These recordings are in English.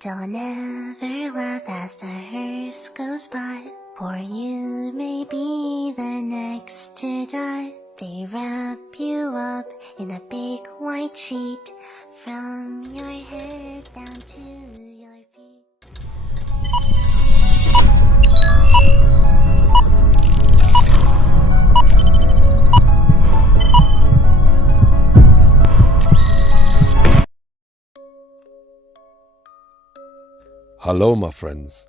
Don't ever laugh as the hearse goes by, for you may be the next to die. They wrap you up in a big white sheet, from your head down to your feet. Hello my friends,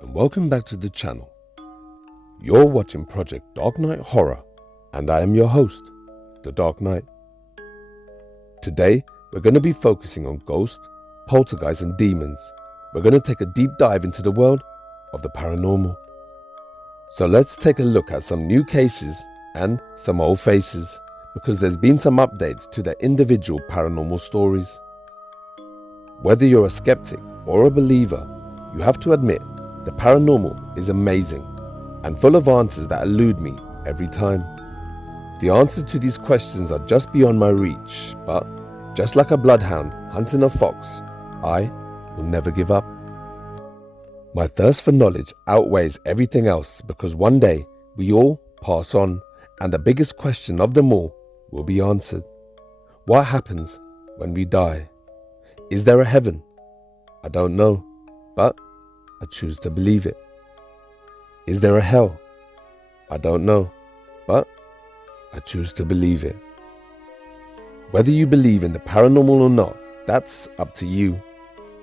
and welcome back to the channel. You're watching Project Dark Knight Horror, and I am your host, the Dark Knight. Today, we're going to be focusing on ghosts, poltergeists and demons. We're going to take a deep dive into the world of the paranormal. So let's take a look at some new cases and some old faces, because there's been some updates to their individual paranormal stories. Whether you're a skeptic or a believer, you have to admit the paranormal is amazing and full of answers that elude me every time. The answers to these questions are just beyond my reach, but just like a bloodhound hunting a fox, I will never give up. My thirst for knowledge outweighs everything else, because one day we all pass on, and the biggest question of them all will be answered. What happens when we die? Is there a heaven? I don't know, but I choose to believe it. Is there a hell? I don't know, but I choose to believe it. Whether you believe in the paranormal or not, that's up to you.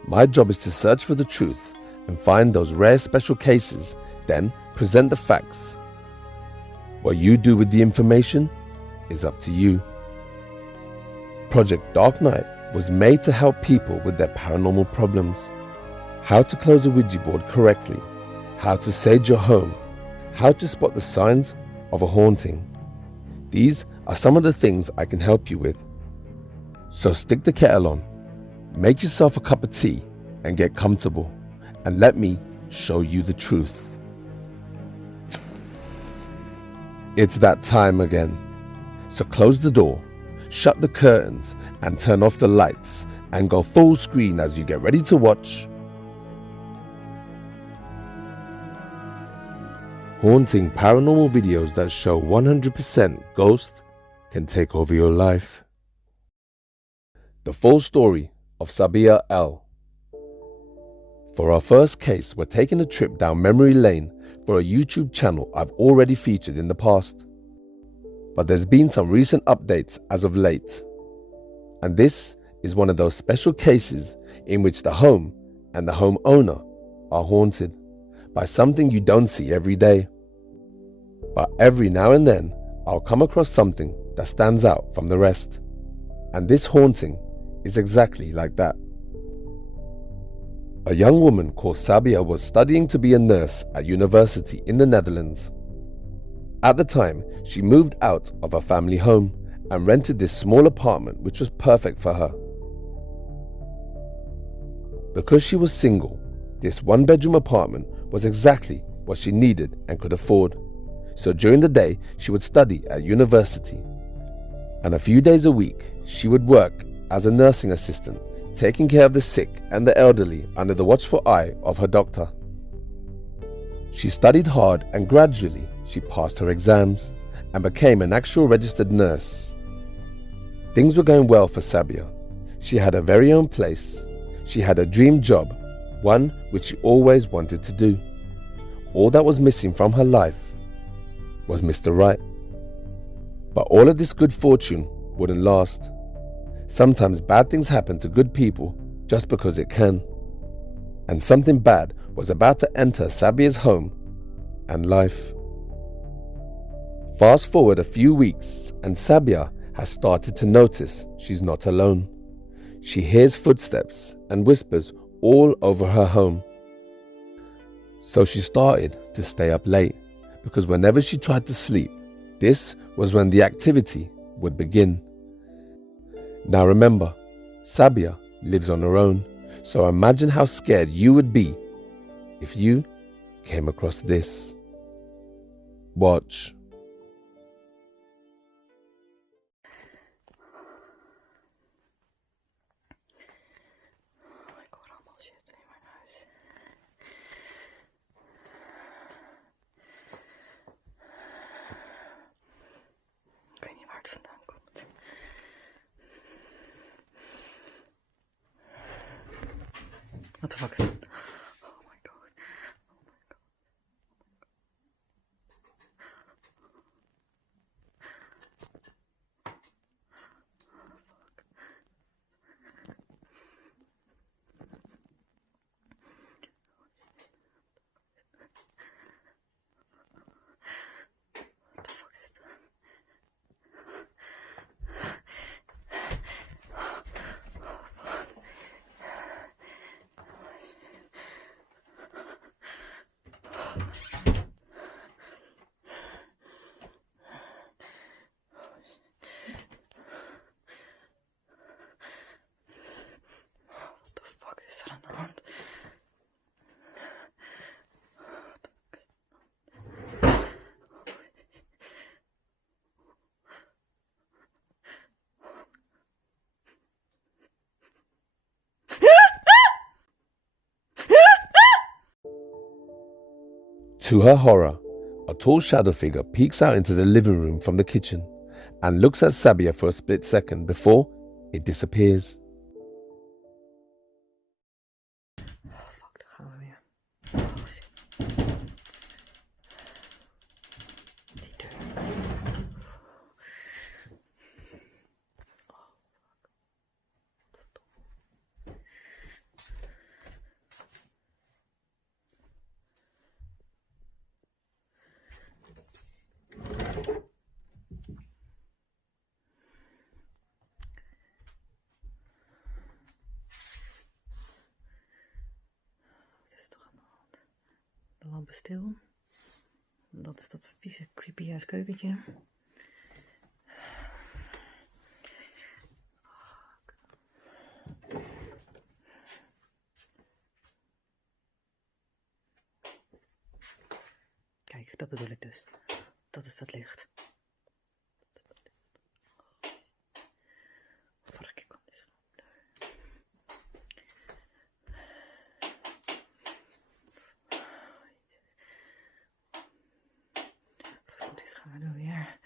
My job is to search for the truth and find those rare special cases, then present the facts. What you do with the information is up to you. Project Dark Knight was made to help people with their paranormal problems. How to close a Ouija board correctly, how to sage your home, how to spot the signs of a haunting. These are some of the things I can help you with. So stick the kettle on, make yourself a cup of tea and get comfortable, and let me show you the truth. It's that time again. So close the door, shut the curtains and turn off the lights, and go full screen as you get ready to watch haunting paranormal videos that show 100% ghosts can take over your life. The full story of Sabia L. For our first case, we're taking a trip down memory lane for a YouTube channel I've already featured in the past. But there's been some recent updates as of late. And this is one of those special cases in which the home and the homeowner are haunted by something you don't see every day. But every now and then, I'll come across something that stands out from the rest. And this haunting is exactly like that. A young woman called Sabia was studying to be a nurse at university in the Netherlands. At the time, she moved out of her family home and rented this small apartment, which was perfect for her. Because she was single, this one-bedroom apartment was exactly what she needed and could afford. So during the day, she would study at university. And a few days a week, she would work as a nursing assistant, taking care of the sick and the elderly under the watchful eye of her doctor. She studied hard, and gradually she passed her exams and became an actual registered nurse. Things were going well for Sabia. She had her very own place. She had a dream job, one which she always wanted to do. All that was missing from her life was Mr. Right. But all of this good fortune wouldn't last. Sometimes bad things happen to good people just because it can. And something bad was about to enter Sabia's home and life. Fast forward a few weeks, and Sabia has started to notice she's not alone. She hears footsteps and whispers all over her home. So she started to stay up late, because whenever she tried to sleep, this was when the activity would begin. Now remember, Sabia lives on her own, so imagine how scared you would be if you came across this. Watch. Like what almost shit, anyway. What the fuck is that? Oh my god. To her horror, a tall shadow figure peeks out into the living room from the kitchen and looks at Sabia for a split second before it disappears. Fuck, daar gaan we weer. Oh, shit. Die deur. De lamp is stil. Dat is dat vieze creepy ass keukentje. Kijk, dat bedoel ik dus. Dat is dat licht. Vorige keer kwam dus dit gaan we doen weer.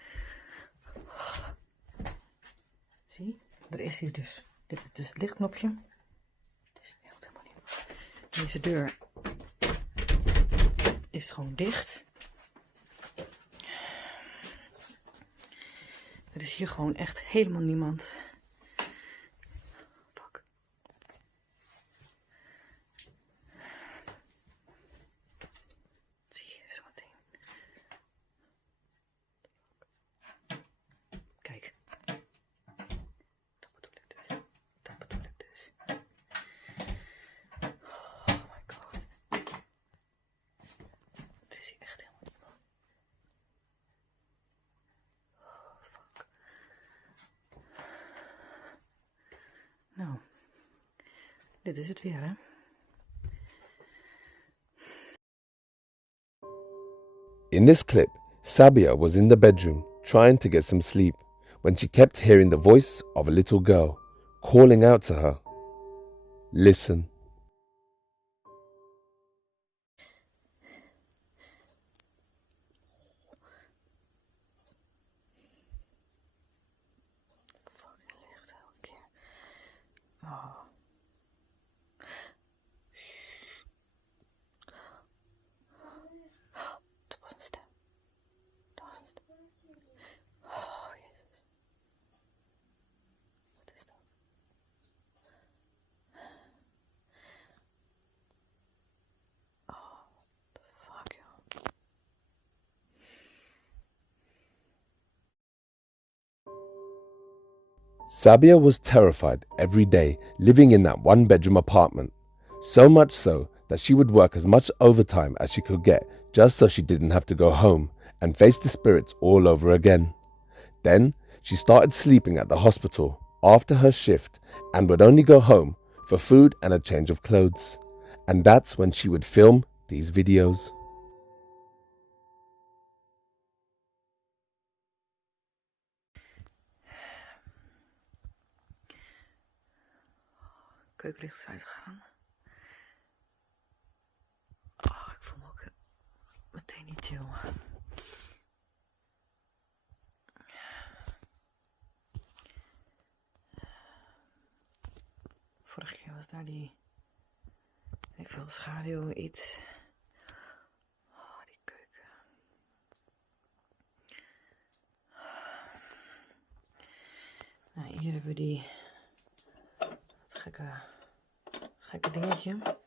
Zie, er is hier dus. Dit is dus het lichtknopje. Het is helemaal niet. Deze deur is gewoon dicht. Er is hier gewoon echt helemaal niemand. Fuck. Zie je zo'n ding. Kijk. Dat bedoel ik dus. Dat bedoel ik dus. Oh my god. Er is hier echt helemaal niemand. Oh fuck. Nou. Dit is het weer, hè? In this clip, Sabia was in the bedroom trying to get some sleep when she kept hearing the voice of a little girl calling out to her. Listen. Fucking licht elke keer. Oh. Dat was een stem. Dat was een stem. Oh, Jezus. Wat is dat? Oh, what the fuck, joh. Sabia was terrified every day living in that one-bedroom apartment, so much so that she would work as much overtime as she could get just so she didn't have to go home and face the spirits all over again. Then she started sleeping at the hospital after her shift and would only go home for food and a change of clothes. And that's when she would film these videos. Keukenlicht is uitgegaan. Oh, ik voel me ook meteen niet chill. Vorige keer was daar die Ik wil schaduw iets. Oh, die keuken. Nou, hier hebben we die dat gekke dingetje. Wat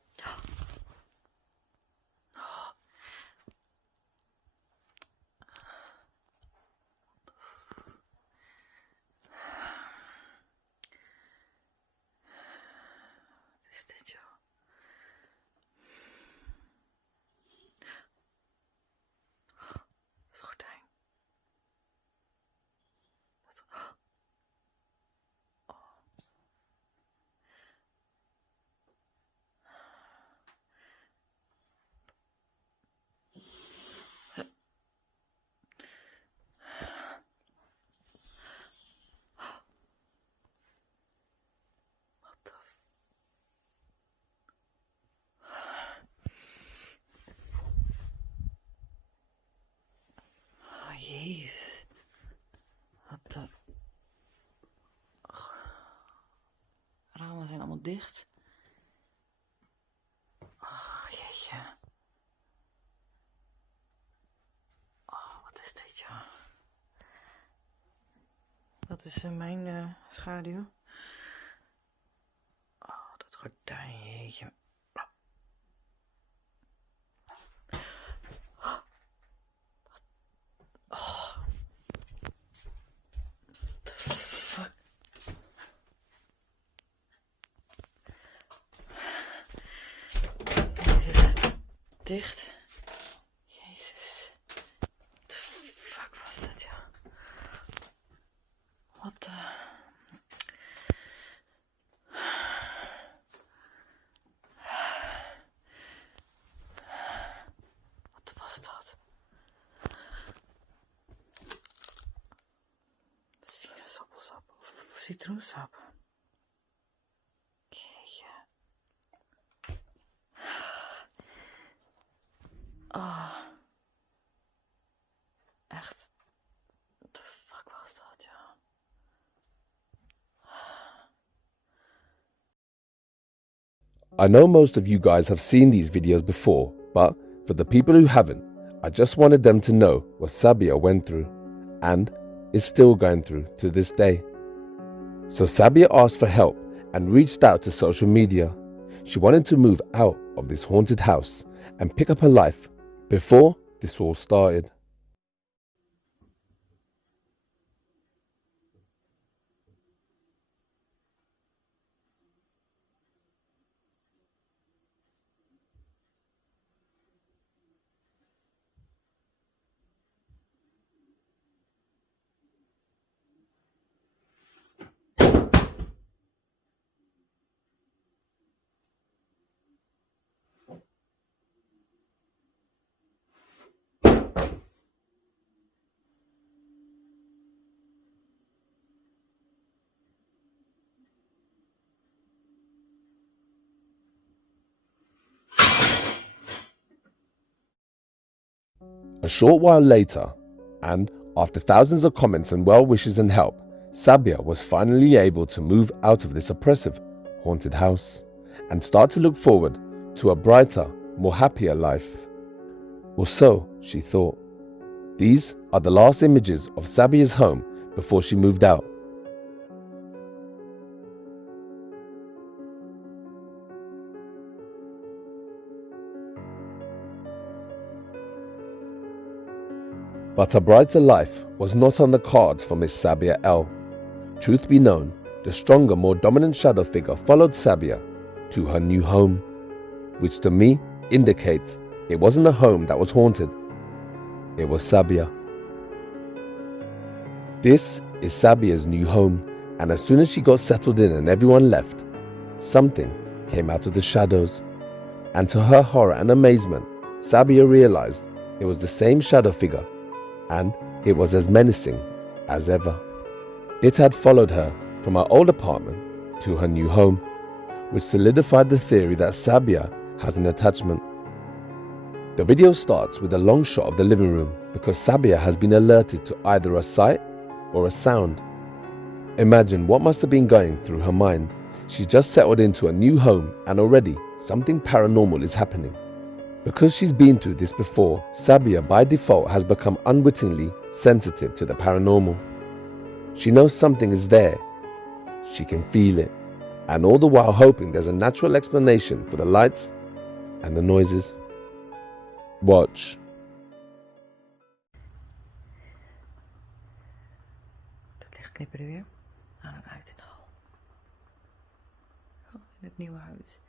is dit, joh? Het gordijn. Oh, jezus. Wat de... Ramen zijn allemaal dicht. Oh, jeetje. Oh, wat is dit, ja? Dat is mijn schaduw. Oh, dat gordijn, jeetje. Dicht. Jezus. What the fuck was dat, ja? Wat de... Wat was dat? Sinaasappelsap of citroensap. Oh, echt, what the fuck was dat, ja? I know most of you guys have seen these videos before, but for the people who haven't, I just wanted them to know what Sabia went through, and is still going through to this day. So Sabia asked for help and reached out to social media. She wanted to move out of this haunted house and pick up her life before this all started. A short while later, and after thousands of comments and well wishes and help, Sabia was finally able to move out of this oppressive, haunted house and start to look forward to a brighter, more happier life. Or so she thought. These are the last images of Sabia's home before she moved out. But a brighter life was not on the cards for Miss Sabia L. Truth be known, the stronger, more dominant shadow figure followed Sabia to her new home, which to me indicates it wasn't a home that was haunted, it was Sabia. This is Sabia's new home, and as soon as she got settled in and everyone left, something came out of the shadows, and to her horror and amazement, Sabia realized it was the same shadow figure, and it was as menacing as ever. It had followed her from her old apartment to her new home, which solidified the theory that Sabia has an attachment. The video starts with a long shot of the living room because Sabia has been alerted to either a sight or a sound. Imagine what must have been going through her mind. She's just settled into a new home and already something paranormal is happening. Because she's been through this before, Sabia by default has become unwittingly sensitive to the paranormal. She knows something is there. She can feel it, and all the while hoping there's a natural explanation for the lights and the noises. Watch. Het licht knipperde weer. Nou, dan uit in de hal. Oh, in het nieuwe huis.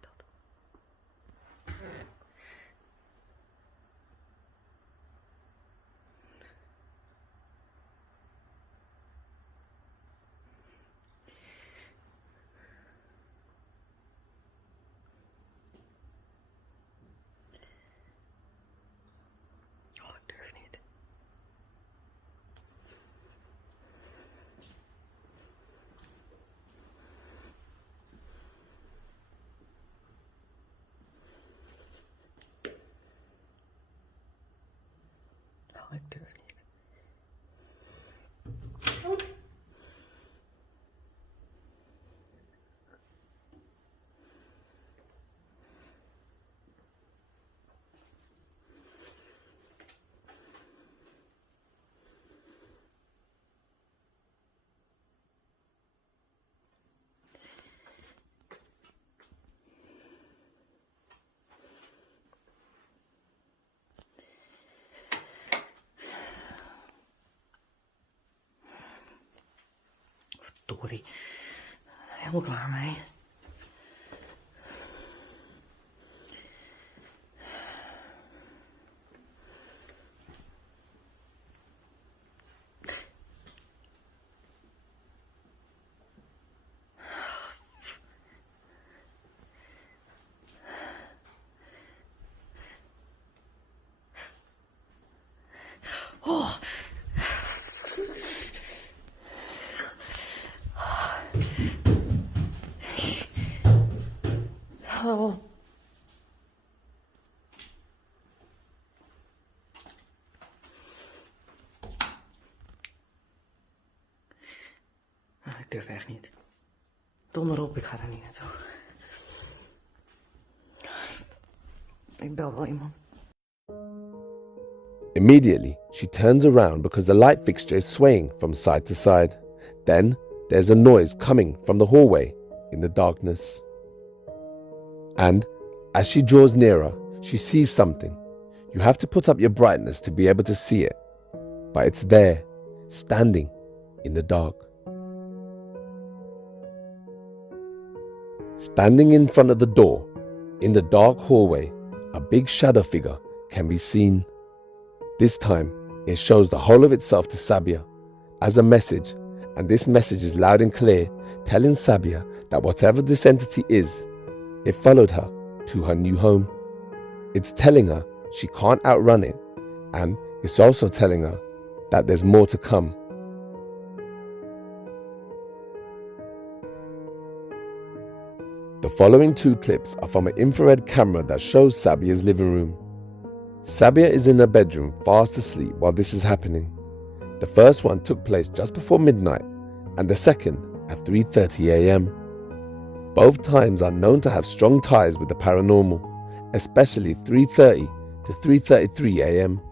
Dat. Oh, ik durf niet. Oh, ik durf niet. Verdorie. Helemaal klaar mee. Oh. Oh. Ah, ik durf echt niet. Donder op, ik ga er niet naartoe. Ik bel wel iemand. Immediately, she turns around because the light fixture is swaying from side to side. Then, there's a noise coming from the hallway in the darkness. And, as she draws nearer, she sees something. You have to put up your brightness to be able to see it. But it's there, standing in the dark. Standing in front of the door, in the dark hallway, a big shadow figure can be seen. This time, it shows the whole of itself to Sabia as a message, and this message is loud and clear, telling Sabia that whatever this entity is, it followed her to her new home. It's telling her she can't outrun it, and it's also telling her that there's more to come. The following two clips are from an infrared camera that shows Sabia's living room. Sabia is in her bedroom fast asleep while this is happening. The first one took place just before midnight and the second at 3:30 a.m. Both times are known to have strong ties with the paranormal, especially 3:30 to 3:33 a.m.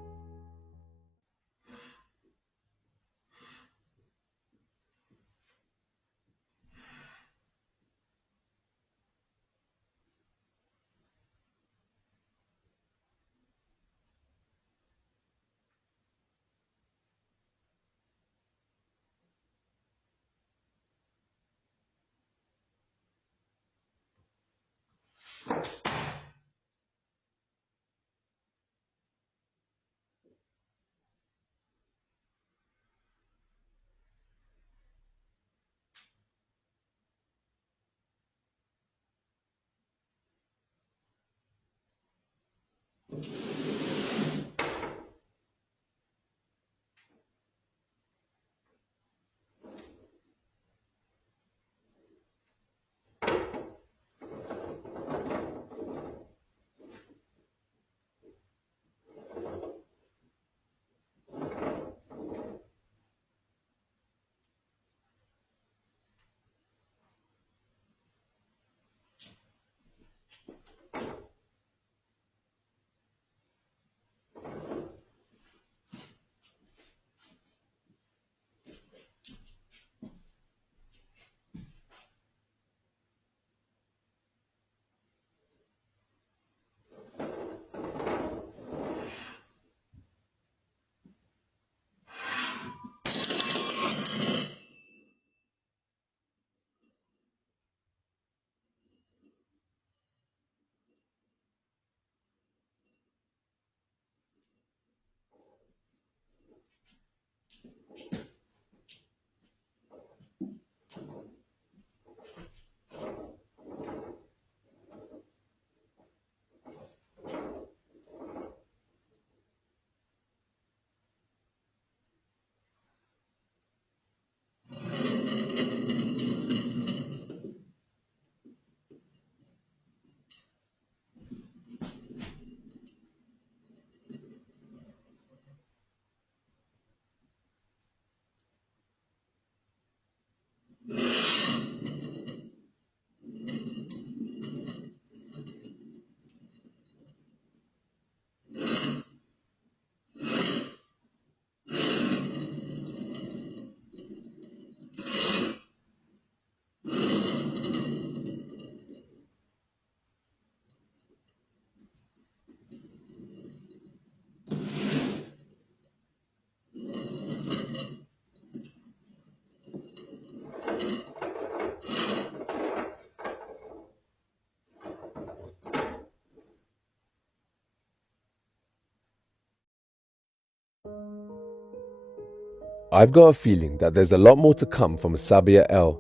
I've got a feeling that there's a lot more to come from Sabia L,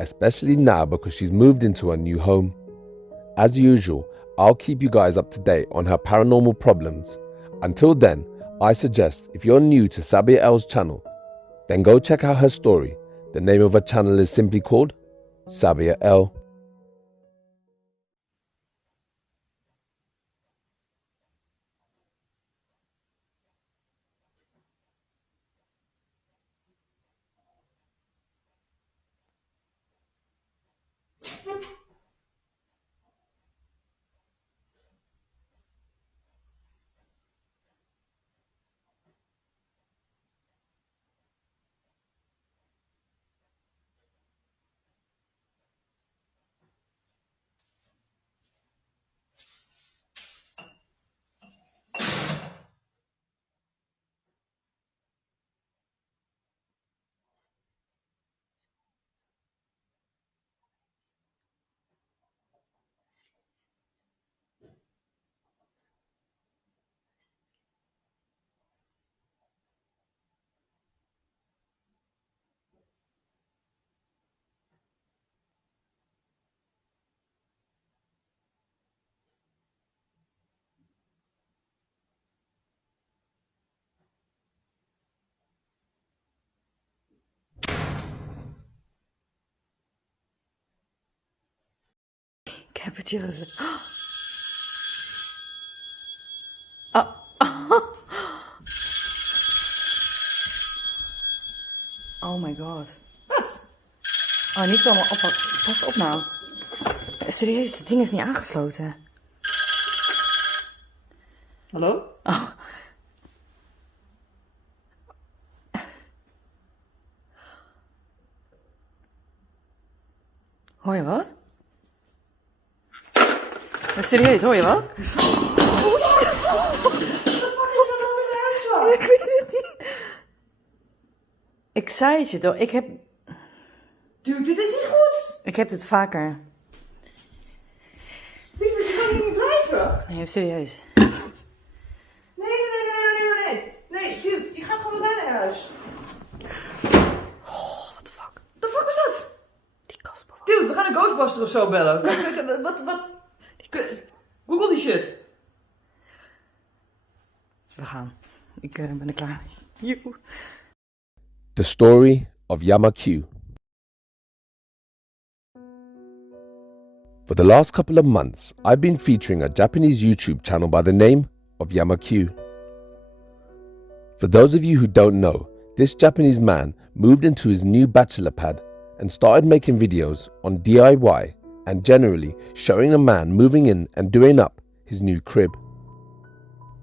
especially now because she's moved into a new home. As usual, I'll keep you guys up to date on her paranormal problems. Until then, I suggest if you're new to Sabia L's channel, then go check out her story. The name of her channel is simply called Sabia L. Ik heb het je gezegd. Oh my god. Wat? Oh, niet zomaar oppakken. Pas op nou. Serieus, het ding is niet aangesloten. Hallo? Oh. Hoor je wat? Serieus, hoor je wat? Wat is er nou met de uitslag? Ik weet het niet. Ik zei het je toch, ik heb... Dude, dit is niet goed. Ik heb dit vaker. Liever, je kan hier niet blijven. Nee, serieus. Nee, dude, je gaat gewoon bij mij naar huis. Oh, what the fuck. The fuck is dat? Die Casper. Dude, we gaan een Ghostbuster of zo bellen. Wat? Google die shit. We gaan. Ik ben er klaar mee. Joe. The story of Yama Q. For the last couple of months, I've been featuring a Japanese YouTube channel by the name of Yama Q. For those of you who don't know, this Japanese man moved into his new bachelor pad and started making videos on DIY and generally showing a man moving in and doing up his new crib.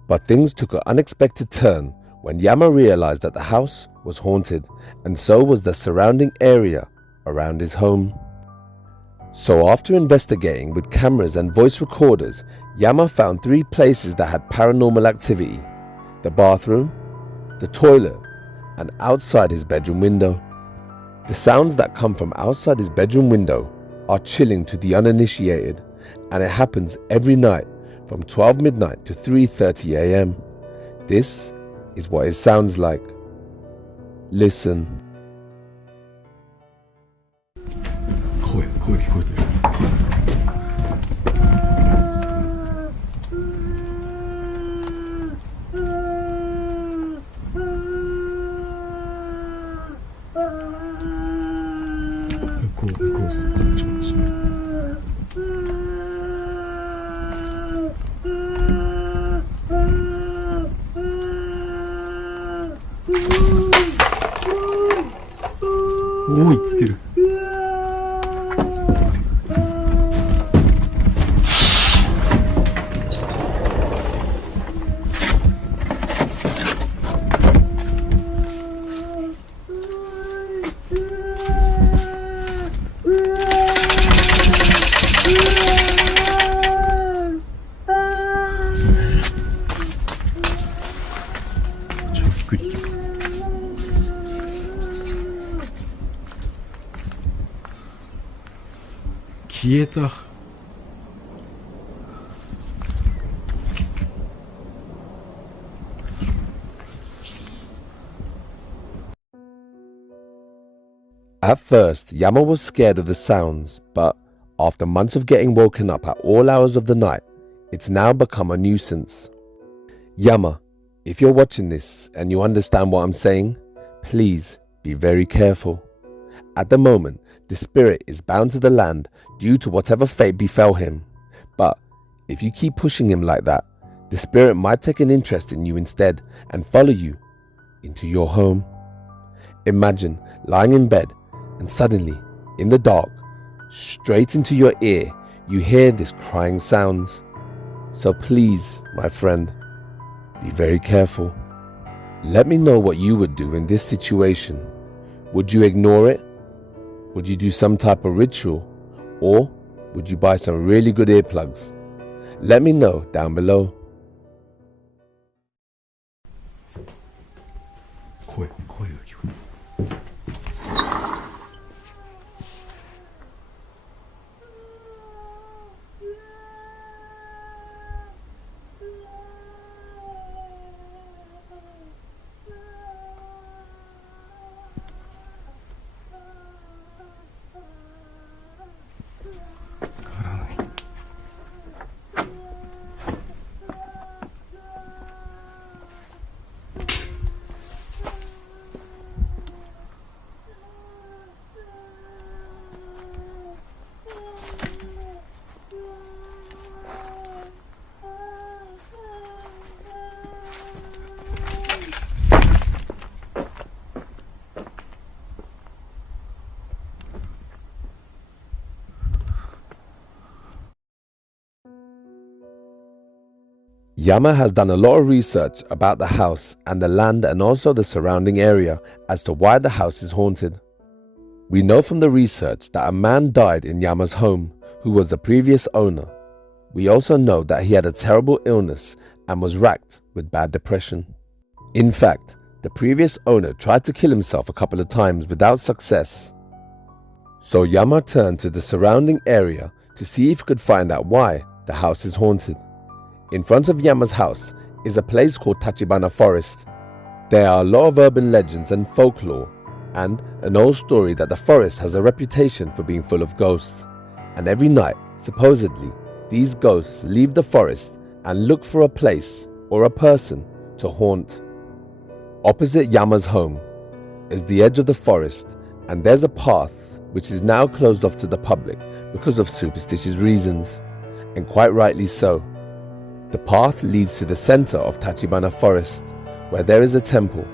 But things took an unexpected turn when Yama realized that the house was haunted, and so was the surrounding area around his home. So after investigating with cameras and voice recorders, Yama found 3 places that had paranormal activity: the bathroom, the toilet, and outside his bedroom window. The sounds that come from outside his bedroom window are chilling to the uninitiated, and it happens every night from 12 midnight to 3:30 a.m. This is what it sounds like. Listen. 声聞こえてる。向こうっす。こっちこっち。おーいつける。消えた。At first, Yama was scared of the sounds, but after months of getting woken up at all hours of the night, it's now become a nuisance. Yama, if you're watching this and you understand what I'm saying, please be very careful. At the moment, the spirit is bound to the land due to whatever fate befell him. But if you keep pushing him like that, the spirit might take an interest in you instead and follow you into your home. Imagine lying in bed and suddenly, in the dark, straight into your ear, you hear this crying sounds. So please, my friend, be very careful. Let me know what you would do in this situation. Would you ignore it? Would you do some type of ritual? Or would you buy some really good earplugs? Let me know down below. 声が聞こえる。変わらない。Yama has done a lot of research about the house and the land and also the surrounding area as to why the house is haunted. We know from the research that a man died in Yama's home who was the previous owner. We also know that he had a terrible illness and was racked with bad depression. In fact, the previous owner tried to kill himself a couple of times without success. So Yama turned to the surrounding area to see if he could find out why the house is haunted. In front of Yama's house is a place called Tachibana Forest. There are a lot of urban legends and folklore, and an old story that the forest has a reputation for being full of ghosts. And every night, supposedly, these ghosts leave the forest and look for a place or a person to haunt. Opposite Yama's home is the edge of the forest, and there's a path which is now closed off to the public because of superstitious reasons, and quite rightly so. The path leads to the center of Tachibana Forest, where there is a temple.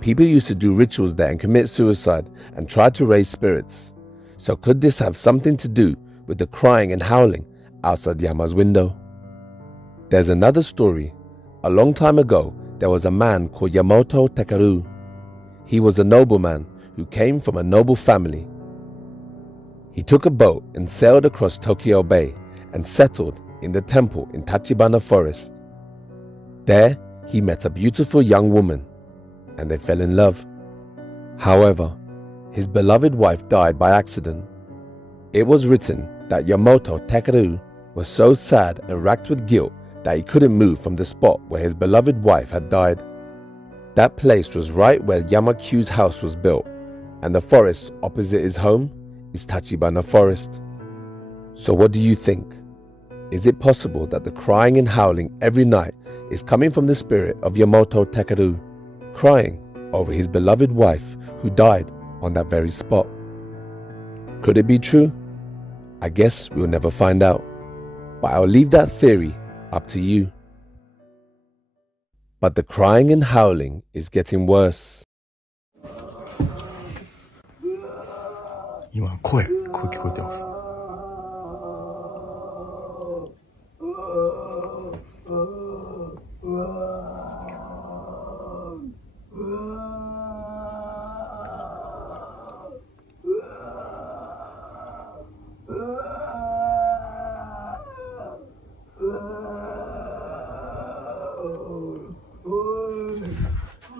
People used to do rituals there and commit suicide and try to raise spirits. So could this have something to do with the crying and howling outside Yama's window? There's another story. A long time ago, there was a man called Yamato Takeru. He was a nobleman who came from a noble family. He took a boat and sailed across Tokyo Bay and settled in the temple in Tachibana Forest. There, he met a beautiful young woman and they fell in love. However, his beloved wife died by accident. It was written that Yamato Takeru was so sad and racked with guilt that he couldn't move from the spot where his beloved wife had died. That place was right where Yamakyu's house was built, and the forest opposite his home is Tachibana Forest. So what do you think? Is it possible that the crying and howling every night is coming from the spirit of Yamato Takeru, crying over his beloved wife who died on that very spot? Could it be true? I guess we'll never find out, but I'll leave that theory up to you. But the crying and howling is getting worse. 今声聞こえてます。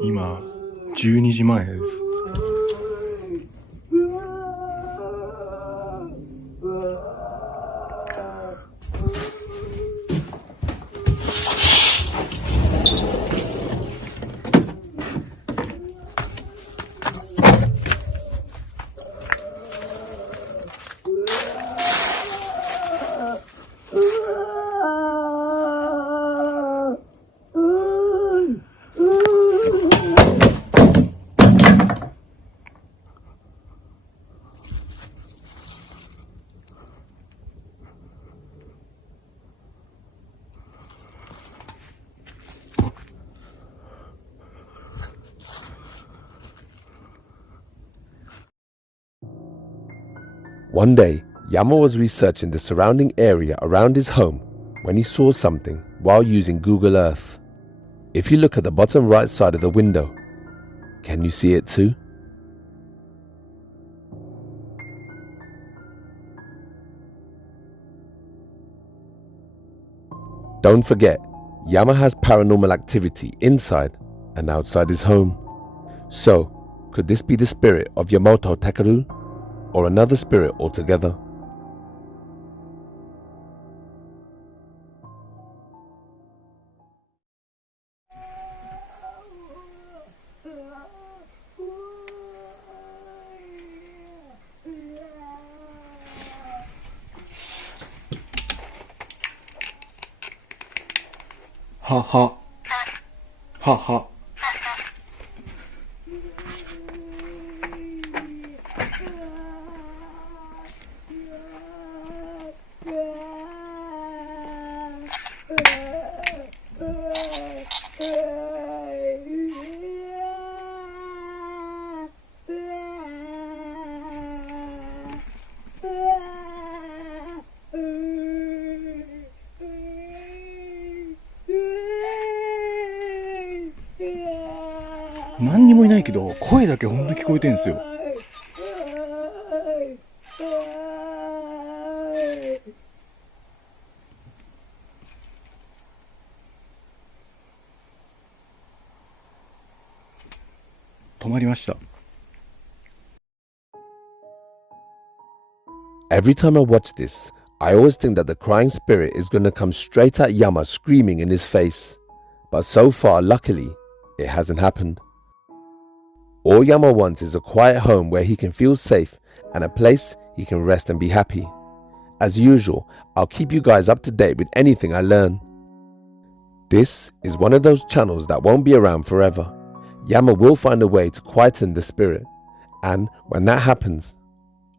今12時前です。One day, Yama was researching the surrounding area around his home when he saw something while using Google Earth. If you look at the bottom right side of the window, can you see it too? Don't forget, Yama has paranormal activity inside and outside his home. So, could this be the spirit of Yamato Takeru or another spirit altogether? Ha ha. Ha ha.何にもいないけど声だけほんと聞こえてんすよ。止まりました。 Every time I watch this, I always think that the crying spirit is going to come straight at Yama screaming in his face. But so far, luckily, it hasn't happened. All Yama wants is a quiet home where he can feel safe and a place he can rest and be happy. As usual, I'll keep you guys up to date with anything I learn. This is one of those channels that won't be around forever. Yama will find a way to quieten the spirit, and when that happens,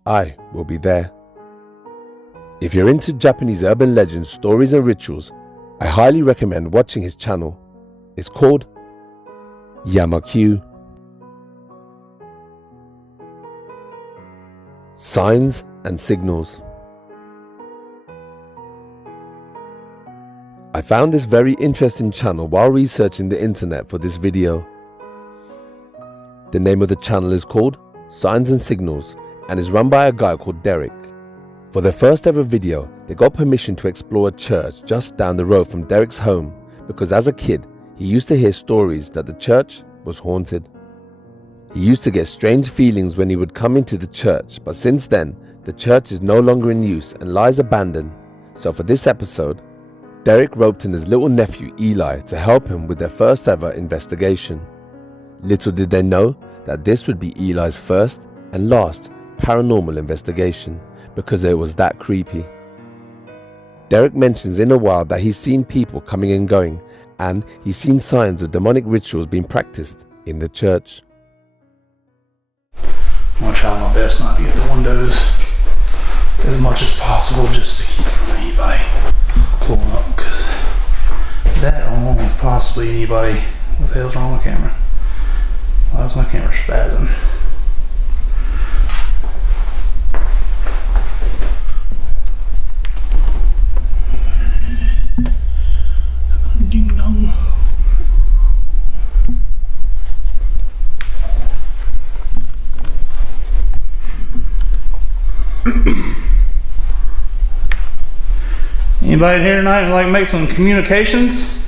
I will be there. If you're into Japanese urban legends, stories and rituals, I highly recommend watching his channel. It's called THANKYOU. Signs and signals. I found this very interesting channel while researching the internet for this video. The name of the channel is called Signs and Signals and is run by a guy called Derek. For their first ever video, they got permission to explore a church just down the road from Derek's home because as a kid, he used to hear stories that the church was haunted. He used to get strange feelings when he would come into the church, but since then, the church is no longer in use and lies abandoned. So for this episode, Derek roped in his little nephew Eli to help him with their first ever investigation. Little did they know that this would be Eli's first and last paranormal investigation because it was that creepy. Derek mentions in a while that he's seen people coming and going and he's seen signs of demonic rituals being practiced in the church. I'm going to try my best not to get the windows as much as possible just to keep from anybody pulling up because that along with possibly anybody, what the hell's wrong with my camera? Why is my camera spazzing? Ding dong. Anybody here tonight would like to make some communications?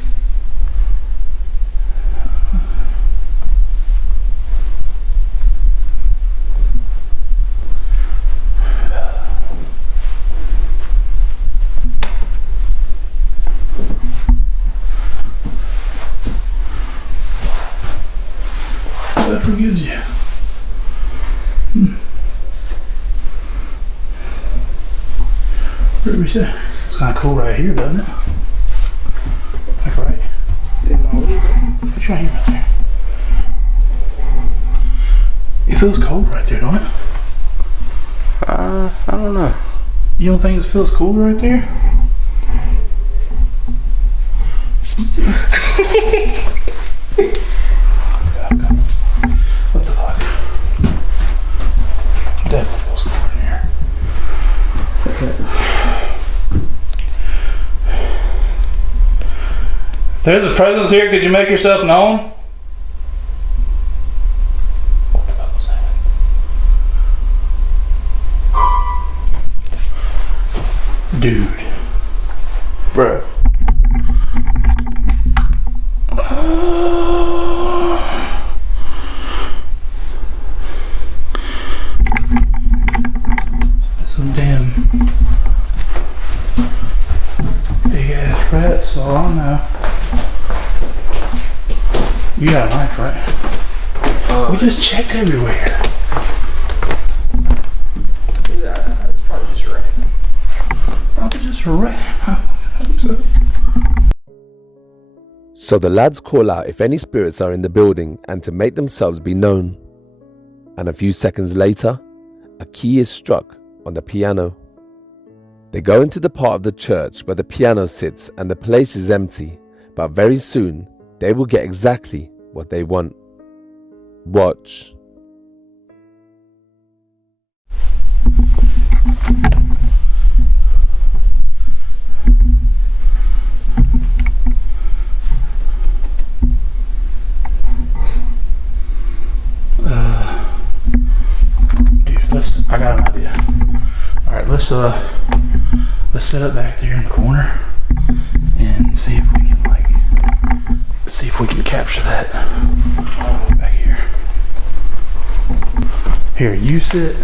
That forgives you. What did we say? It's kind of cool right here, doesn't it? Like right. Put your hand right there. It feels cold right there, don't it? I don't know. You don't think it feels cold right there? What the fuck? Definitely feels cold in here. there's a presence here, could you make yourself known? What the fuck was that? Dude. Bruh. Some damn big ass rats, so I don't know. You got a knife, right? We just checked everywhere. Yeah, it's probably just a rat. Probably just a rat. I hope so. So the lads call out if any spirits are in the building and to make themselves be known. And a few seconds later, a key is struck on the piano. They go into the part of the church where the piano sits and the place is empty, but very soon they will get exactly what they want. Watch. Dude, I got an idea. Alright, let's set up back there in the corner and see if we can capture that all the way back here. Here, you sit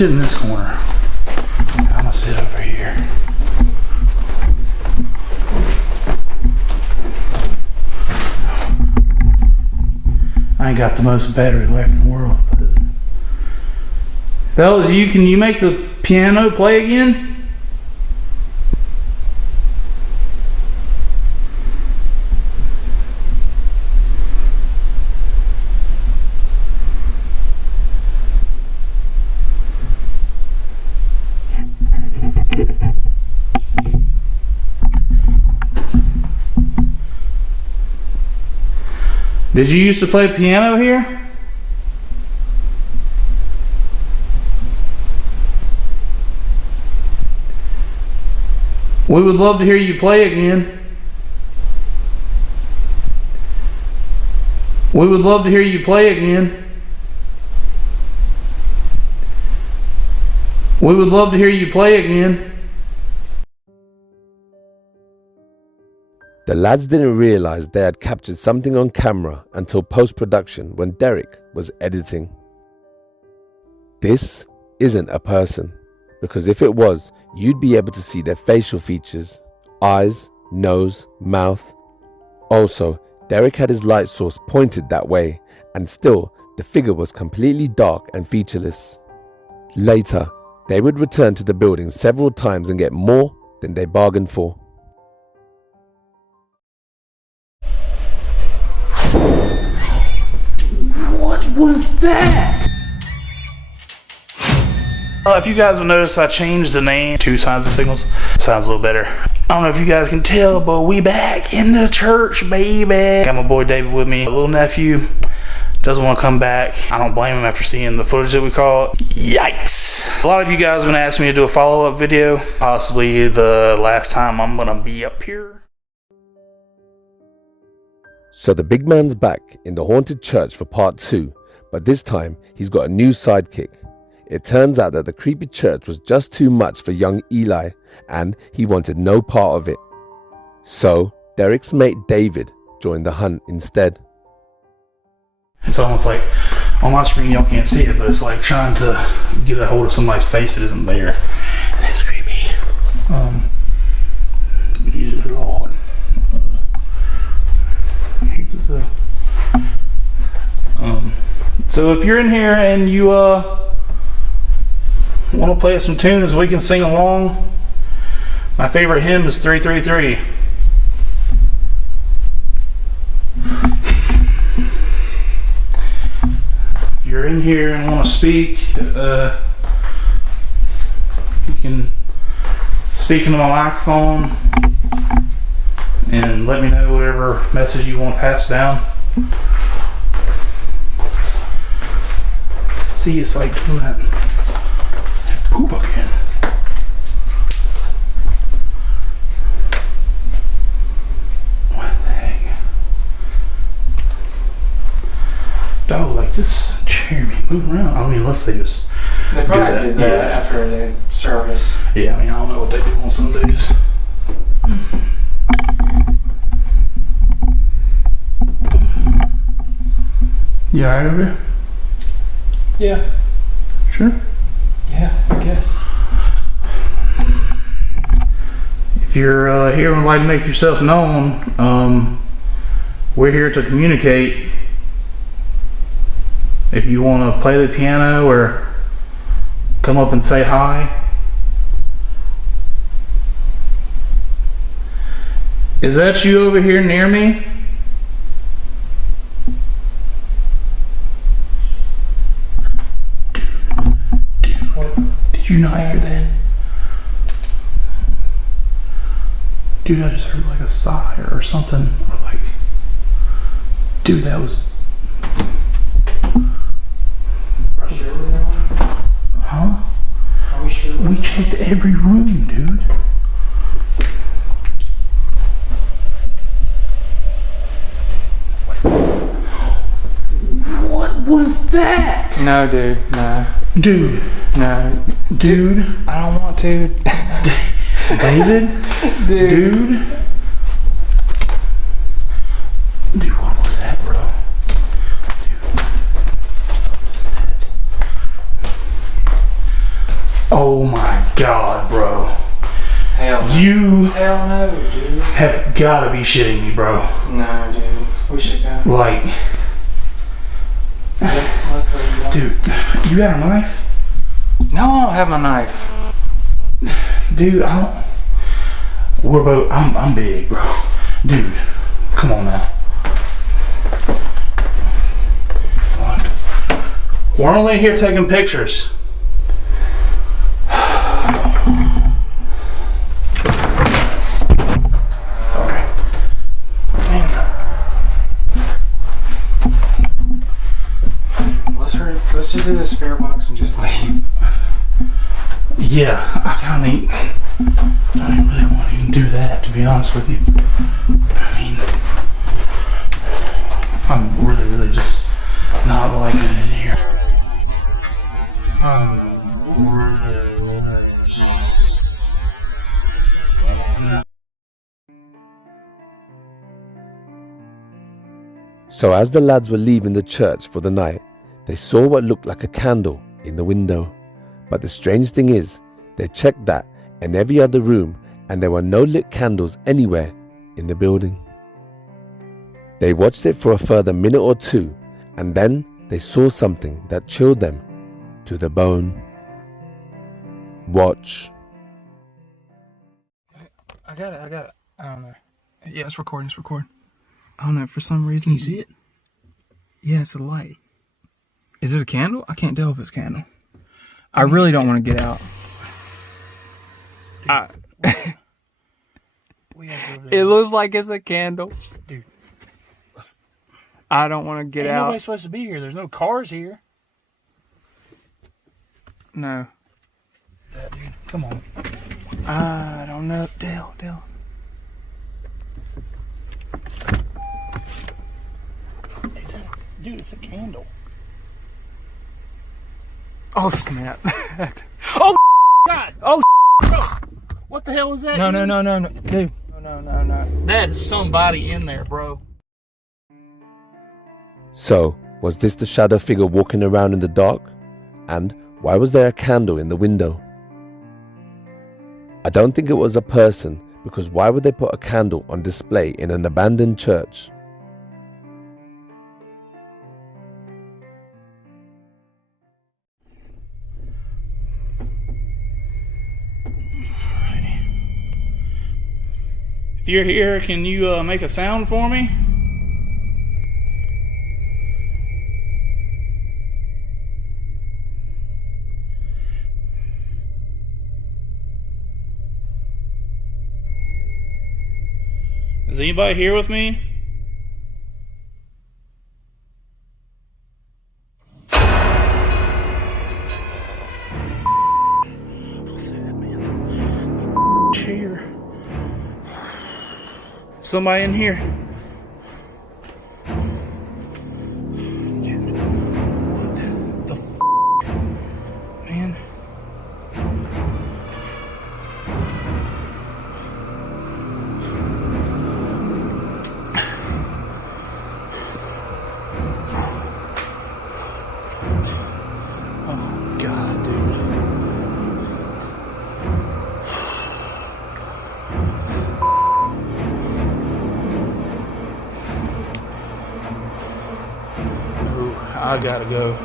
in this corner. I'm gonna sit over here. I ain't got the most battery left in the world, but fellas, can you make the piano play again? Did you used to play piano here? We would love to hear you play again. We would love to hear you play again. We would love to hear you play again. The lads didn't realize they had captured something on camera until post-production when Derek was editing. This isn't a person, because if it was, you'd be able to see their facial features, eyes, nose, mouth. Also, Derek had his light source pointed that way, and still, the figure was completely dark and featureless. Later, they would return to the building several times and get more than they bargained for. What was that? If you guys will notice, I changed the name. 2 signs of signals. Sounds a little better. I don't know if you guys can tell, but we back in the church, baby. Got my boy David with me. A little nephew doesn't want to come back. I don't blame him after seeing the footage that we caught. Yikes. A lot of you guys have been asking me to do a follow-up video. Possibly the last time I'm gonna be up here. So the big man's back in the haunted church for part 2, but this time he's got a new sidekick. It turns out that the creepy church was just too much for young Eli, and he wanted no part of it. So Derek's mate David joined the hunt instead. It's almost like, on my screen y'all can't see it, but it's like trying to get a hold of somebody's face that isn't there. And it's creepy. Lord. So if you're in here and you want to play some tunes, we can sing along. My favorite hymn is 333. If you're in here and want to speak, you can speak into my microphone and let me know whatever message you want to pass down. See, it's like doing that poop again. What? this chair be moving around? I mean, unless they just They probably did that yeah. after the service. Yeah, I mean, I don't know what they do on some days. You alright over here? Yeah. Sure. Yeah, I guess. If you're here and would like to make yourself known, we're here to communicate. If you want to play the piano or come up and say hi. Is that you over here near me? Did you not hear that? Dude, I just heard like a sigh or something. Or like, dude, that was... Sure we're going? Huh? Are we sure? We checked every room, dude. What is that? What was that? No, dude. No. Dude. No. Dude. I don't want to. David? Dude. Dude? Dude, what was that, bro? Dude. What was that? Oh my god, bro. Hell no. You Hell no, dude. have gotta be shitting me, bro. No, dude. We should go. Like, Let's leave. dude, you got a knife? No, I don't have my knife. Dude, I don't. We're both. I'm big, bro. Dude, come on now. Look. We're only here taking pictures. Sorry. Let's hurry. Let's just do this fare box and just leave. Yeah, I kind of don't even really want to even do that, to be honest with you. I mean, I'm really just not liking it in here. So as the lads were leaving the church for the night, they saw what looked like a candle in the window. But the strange thing is, they checked that and every other room, and there were no lit candles anywhere in the building. They watched it for a further minute or two, and then they saw something that chilled them to the bone. Watch. I got it. I don't know. Yeah, it's recording. I don't know. For some reason. Can you see it? Yeah, it's a light. Is it a candle? I can't tell if it's a candle. I really don't want to get out. It looks like it's a candle. Dude. I don't want to get Ain't out. nobody supposed to be here. There's no cars here. No. That dude. Come on. I don't know. Dale. Dude, it's a candle. Oh, snap. Oh, God. Oh, What the hell is that? no. Dude? Dude. No. That is somebody in there, bro. So, was this the shadow figure walking around in the dark? And why was there a candle in the window? I don't think it was a person, because why would they put a candle on display in an abandoned church? If you're here, can you make a sound for me? Is anybody here with me? Chair. Somebody in here. I gotta go. I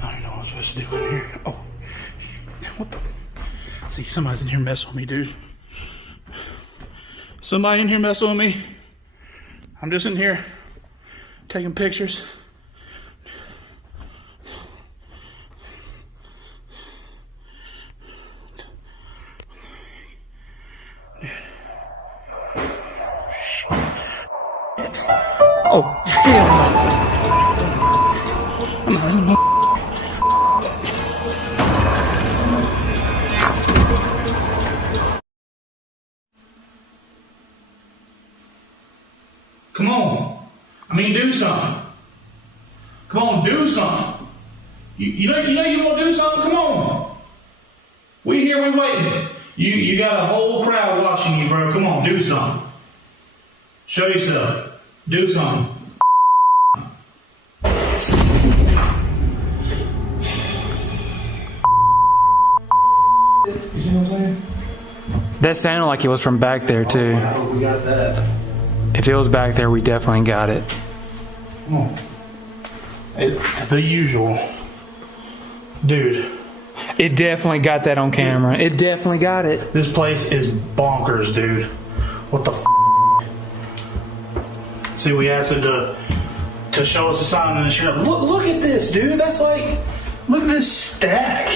don't even know what I'm supposed to do in here. Oh, what the? See, somebody's in here messing with me, dude. Somebody in here messing with me. I'm just in here taking pictures. Oh, hell no. I'm not in my... Come on. I mean, do something. Come on, do something. You know you want to do something? Come on. We here, we waiting. You got a whole crowd watching you, bro. Come on, do something. Show yourself. Do something. You see what I'm saying? That sounded like it was from back there too. Oh, we got that. If it was back there, we definitely got it. Come on. It's the usual. Dude. It definitely got that on camera. It definitely got it. This place is bonkers, dude. What the f? See, we asked it to show us a sign and then shut up. Look at this, dude. That's like, look at this stack.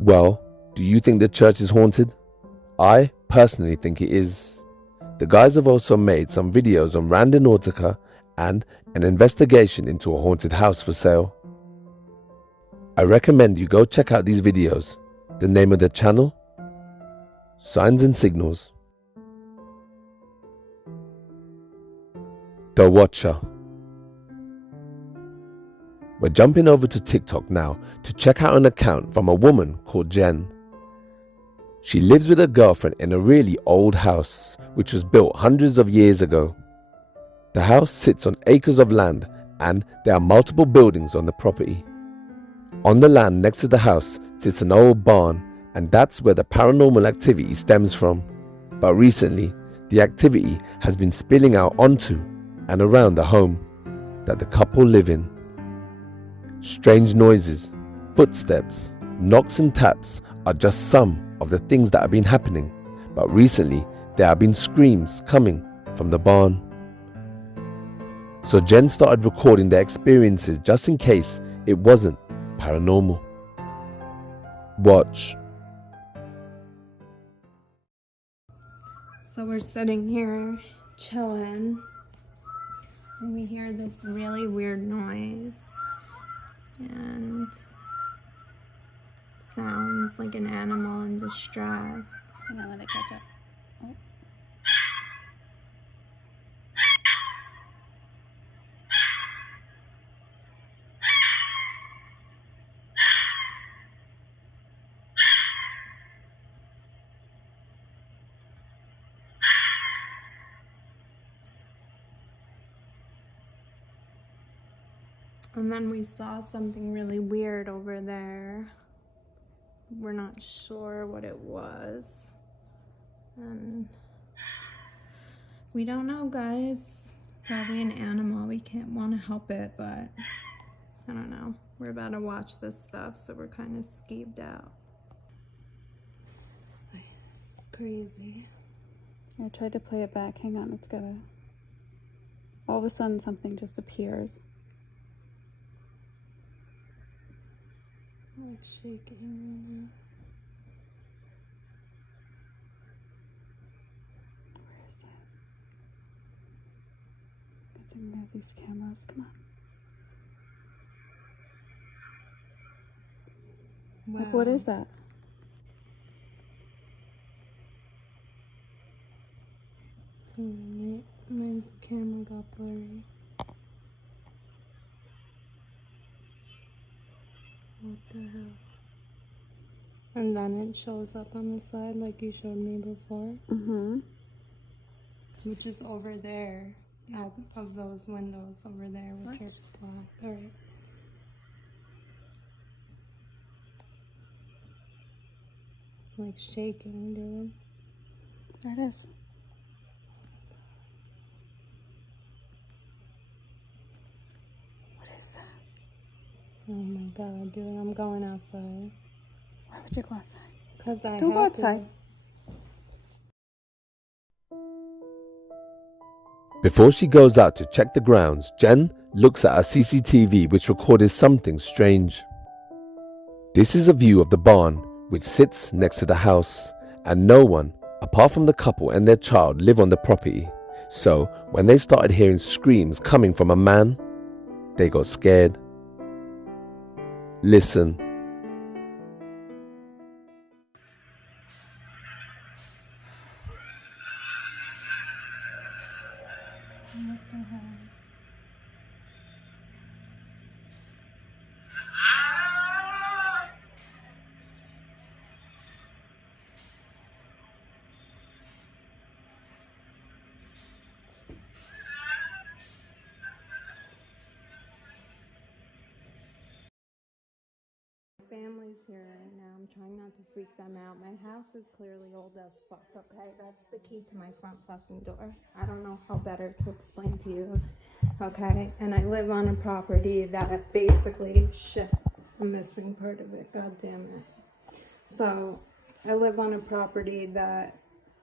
Well, do you think the church is haunted? I personally think it is. The guys have also made some videos on Randonautica and an investigation into a haunted house for sale. I recommend you go check out these videos. The name of the channel? Signs and Signals. The Watcher. We're jumping over to TikTok now to check out an account from a woman called Jen. She lives with her girlfriend in a really old house which was built hundreds of years ago. The house sits on acres of land and there are multiple buildings on the property. On the land next to the house sits an old barn, and that's where the paranormal activity stems from. But recently, the activity has been spilling out onto and around the home that the couple live in. Strange noises, footsteps, knocks and taps are just some of the things that have been happening, but recently there have been screams coming from the barn. So Jen started recording their experiences just in case it wasn't paranormal. Watch. So we're sitting here chilling and we hear this really weird noise and it sounds like an animal in distress. I'm gonna let it catch up. Oh. And then we saw something really weird over there. We're not sure what it was. And we don't know, guys. Probably an animal. We can't want to help it, but I don't know. We're about to watch this stuff, so we're kind of skeeved out. This is crazy. I tried to play it back. Hang on, it's gotta... All of a sudden something just appears. I'm shaking right now. Where is it? Good thing we have these cameras. Come on. Wow. Like, what is that? My camera got blurry. What the hell? And then it shows up on the side like you showed me before. Mm-hmm. Which is over there, of those windows over there, which are black. Alright. Like shaking, dude. There it is. What is that? Oh my god, dude, I'm going outside. Why would you go outside? Because I Don't go have to. outside. Before she goes out to check the grounds, Jen looks at her CCTV, which recorded something strange. This is a view of the barn, which sits next to the house, and no one, apart from the couple and their child, live on the property. So when they started hearing screams coming from a man, they got scared. Listen. What the hell? Family's here right now. I'm trying not to freak them out. My house is clearly old as fuck, okay? That's the key to my front fucking door. I don't know how better to explain to you, okay? And I live on a property that basically, shit, I'm missing part of it, god damn it. So, I live on a property that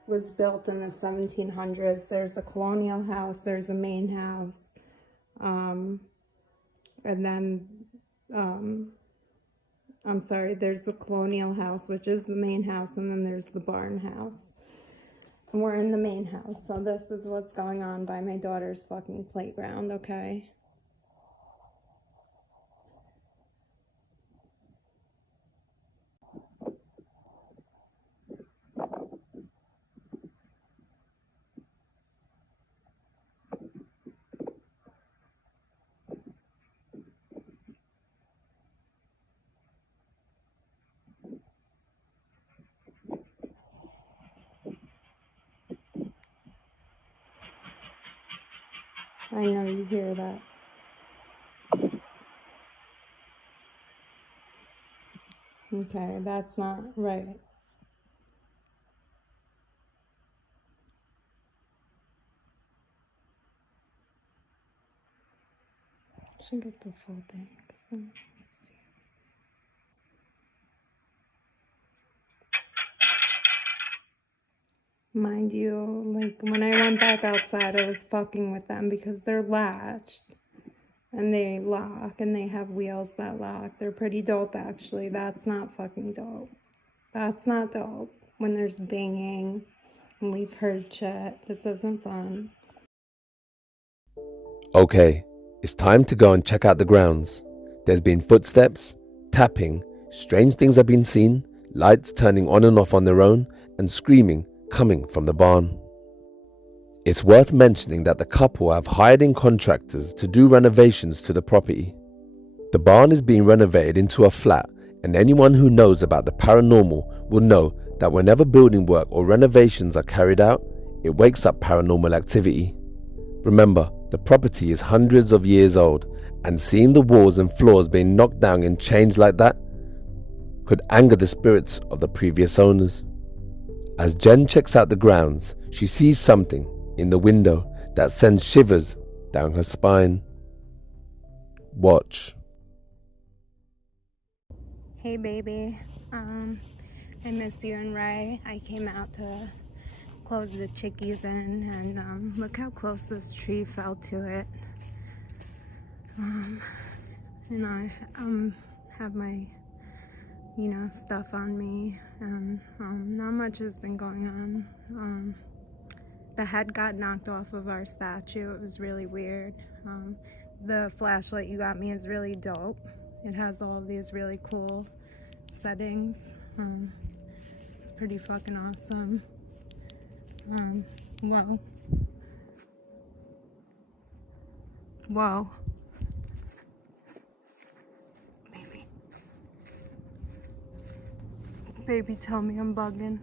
was built in the 1700s. There's a colonial house, there's a main house, and then, I'm sorry, there's the colonial house, which is the main house, and then there's the barn house. And we're in the main house, so this is what's going on by my daughter's fucking playground, okay? I know you hear that. Okay, that's not right. Should get the full thing, 'cause then let's see. Mind you, like when I went back outside, I was fucking with them because they're latched. And they lock, and they have wheels that lock. They're pretty dope, actually. That's not fucking dope. That's not dope. When there's banging, and we've heard shit. This isn't fun. Okay, it's time to go and check out the grounds. There's been footsteps, tapping, strange things have been seen, lights turning on and off on their own, and screaming coming from the barn. It's worth mentioning that the couple have hired in contractors to do renovations to the property. The barn is being renovated into a flat, and anyone who knows about the paranormal will know that whenever building work or renovations are carried out, it wakes up paranormal activity. Remember, the property is hundreds of years old, and seeing the walls and floors being knocked down and changed like that could anger the spirits of the previous owners. As Jen checks out the grounds, she sees something in the window that sends shivers down her spine. Watch. Hey, baby. I miss you and Ray. I came out to close the chickies in, and look how close this tree fell to it. And I have my, stuff on me, and not much has been going on. The head got knocked off of our statue. It was really weird. The flashlight you got me is really dope. It has all these really cool settings. It's pretty fucking awesome. Well, Whoa. Baby. Baby, tell me I'm bugging.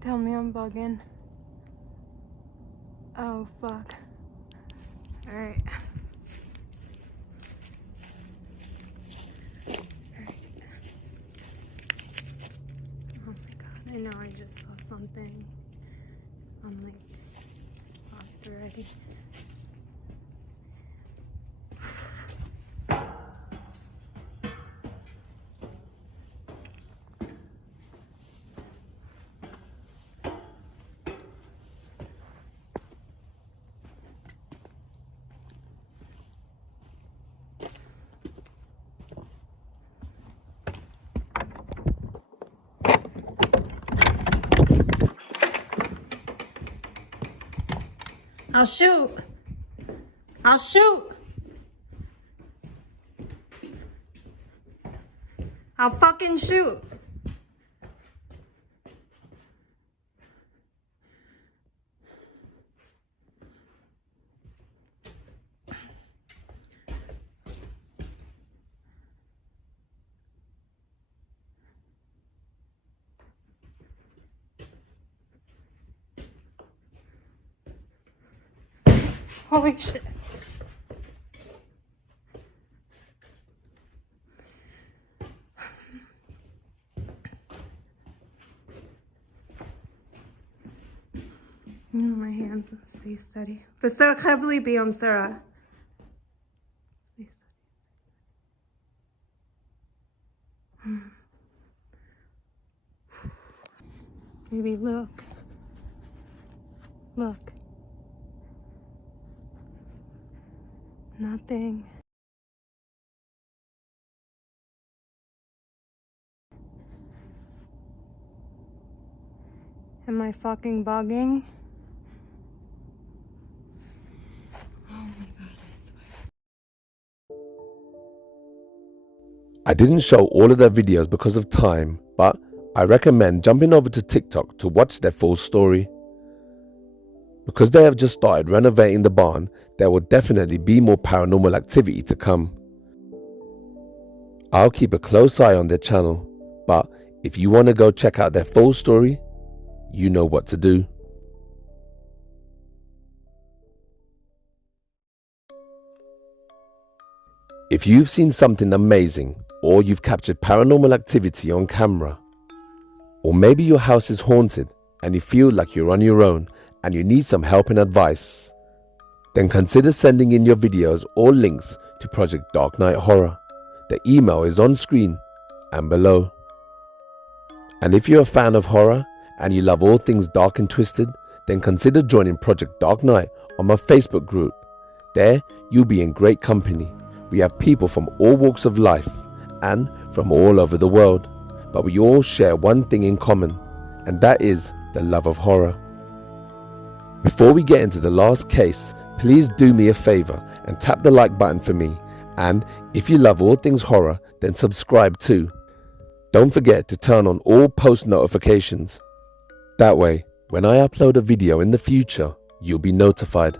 Tell me I'm bugging. Oh, fuck. Alright. Oh my god, I know I just saw something. I'm like, fucked already. I'll shoot. I'll shoot. I'll fucking shoot. Holy shit. My hands, stay steady. بس heavily بيهم سارة. Stay steady. Baby, look. Look. Nothing. Am I fucking bugging? Oh my god, I swear. I didn't show all of their videos because of time, but I recommend jumping over to TikTok to watch their full story. Because they have just started renovating the barn, there will definitely be more paranormal activity to come. I'll keep a close eye on their channel, but if you want to go check out their full story, you know what to do. If you've seen something amazing, or you've captured paranormal activity on camera, or maybe your house is haunted and you feel like you're on your own and you need some help and advice, then consider sending in your videos or links to Project Dark Knight Horror. The email is on screen and below. And if you're a fan of horror and you love all things dark and twisted, then consider joining Project Dark Knight on my Facebook group. There you'll be in great company. We have people from all walks of life and from all over the world, but we all share one thing in common, and that is the love of horror. Before we get into the last case, please do me a favor and tap the like button for me, and if you love all things horror, then subscribe too. Don't forget to turn on all post notifications. That way, when I upload a video in the future, you'll be notified.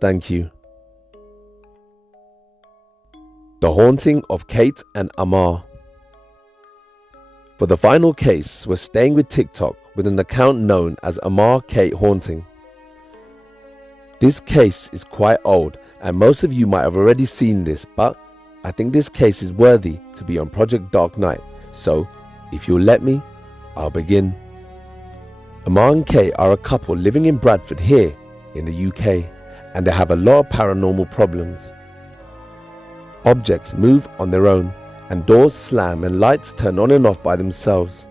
Thank you. The Haunting of Kate and Amar. For the final case, we're staying with TikTok with an account known as Amar Kate Haunting. This case is quite old and most of you might have already seen this, but I think this case is worthy to be on Project Dark Knight, so if you'll let me, I'll begin. Amar and Kate are a couple living in Bradford here in the UK, and they have a lot of paranormal problems. Objects move on their own, and doors slam and lights turn on and off by themselves.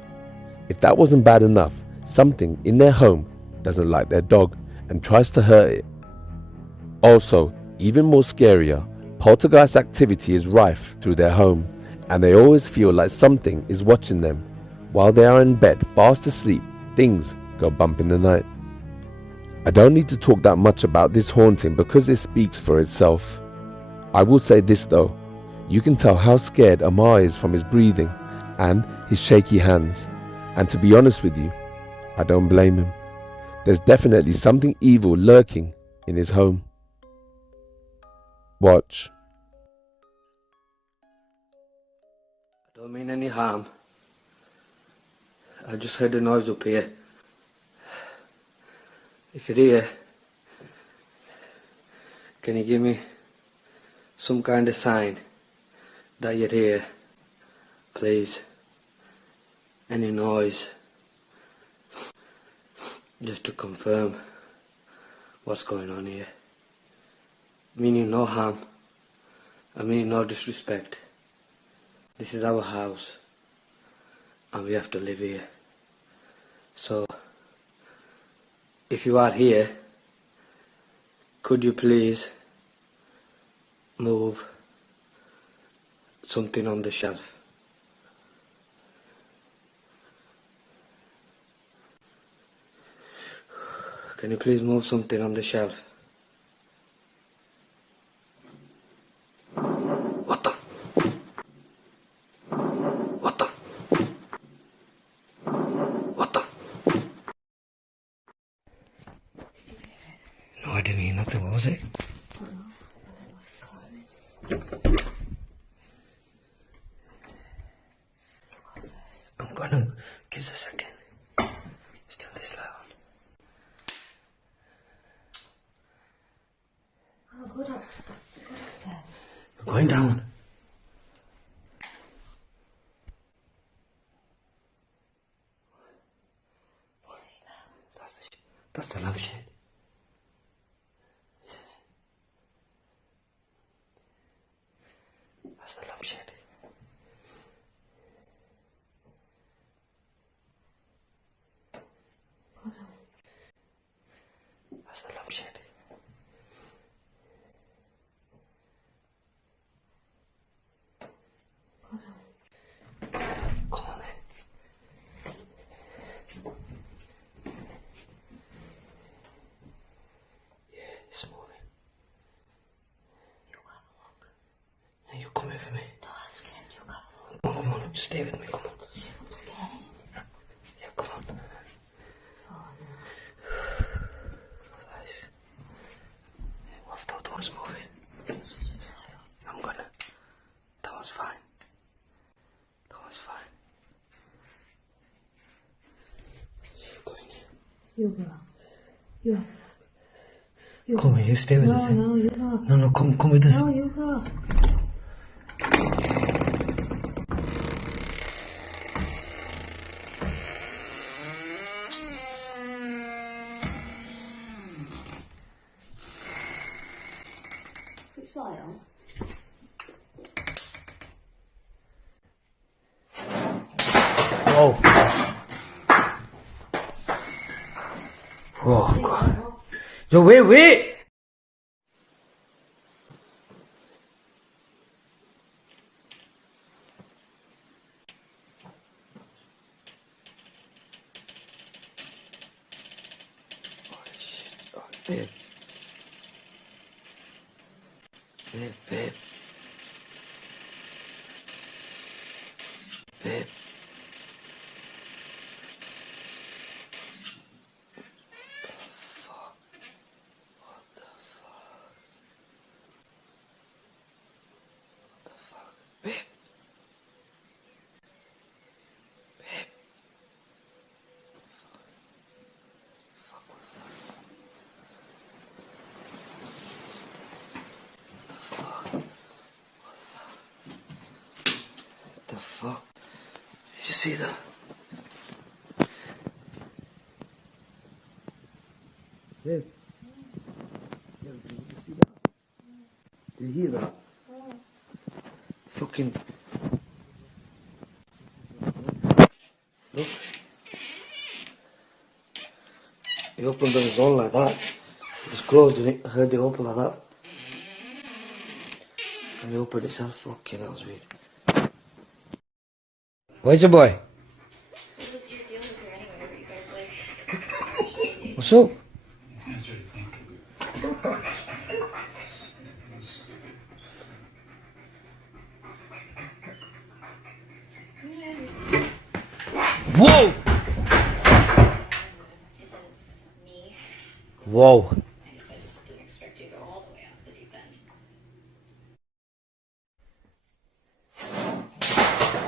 If that wasn't bad enough, something in their home doesn't like their dog and tries to hurt it. Also, even more scarier, poltergeist activity is rife through their home, and they always feel like something is watching them. While they are in bed fast asleep, things go bump in the night. I don't need to talk that much about this haunting because it speaks for itself. I will say this though, You can tell how scared Amar is from his breathing and his shaky hands. And to be honest with you, I don't blame him. There's definitely something evil lurking in his home. Watch. I don't mean any harm. I just heard a noise up here. If you're here, can you give me some kind of sign that you're here, please? Any noise, just to confirm what's going on here. Meaning no harm, I mean no disrespect. This is our house and we have to live here. So if you are here, could you please move something on the shelf? Can you please move something on the shelf? What the? What the? What the? No, I didn't hear nothing. What was it? I'm gonna give us a second. Still this loud. Oh, go upstairs. We're going down. That's the lampshade. Isn't it? That's the lampshade. That's the lampshade. Come on then. Yeah, it's moving. You have a look. Yeah, you come here for me. No, I'm scared. You have a look. Come on, just stay with me. Come on. I'm scared. Yeah, come on. Oh no. Nice. What if that one's moving? I'm gonna. That one's fine. That one's fine. You go. You come here, you stay with us. No, you go. No, come with us. No, you go. Switch light on. Whoa. Oh, God. Yo, wait! Oh, shit. Oh, babe. Babe. The fuck? Did you see that? Babe. Did you see that? Did you hear that? Fucking... Look. He opened on his own like that. It was closed and I heard it open like that. And it opened itself. Fucking that was weird. Where's your boy? What's your deal with her anyway? Were you guys like... What's up? Whoa! Whoa. I guess I just didn't expect you to go all the way out the deep end.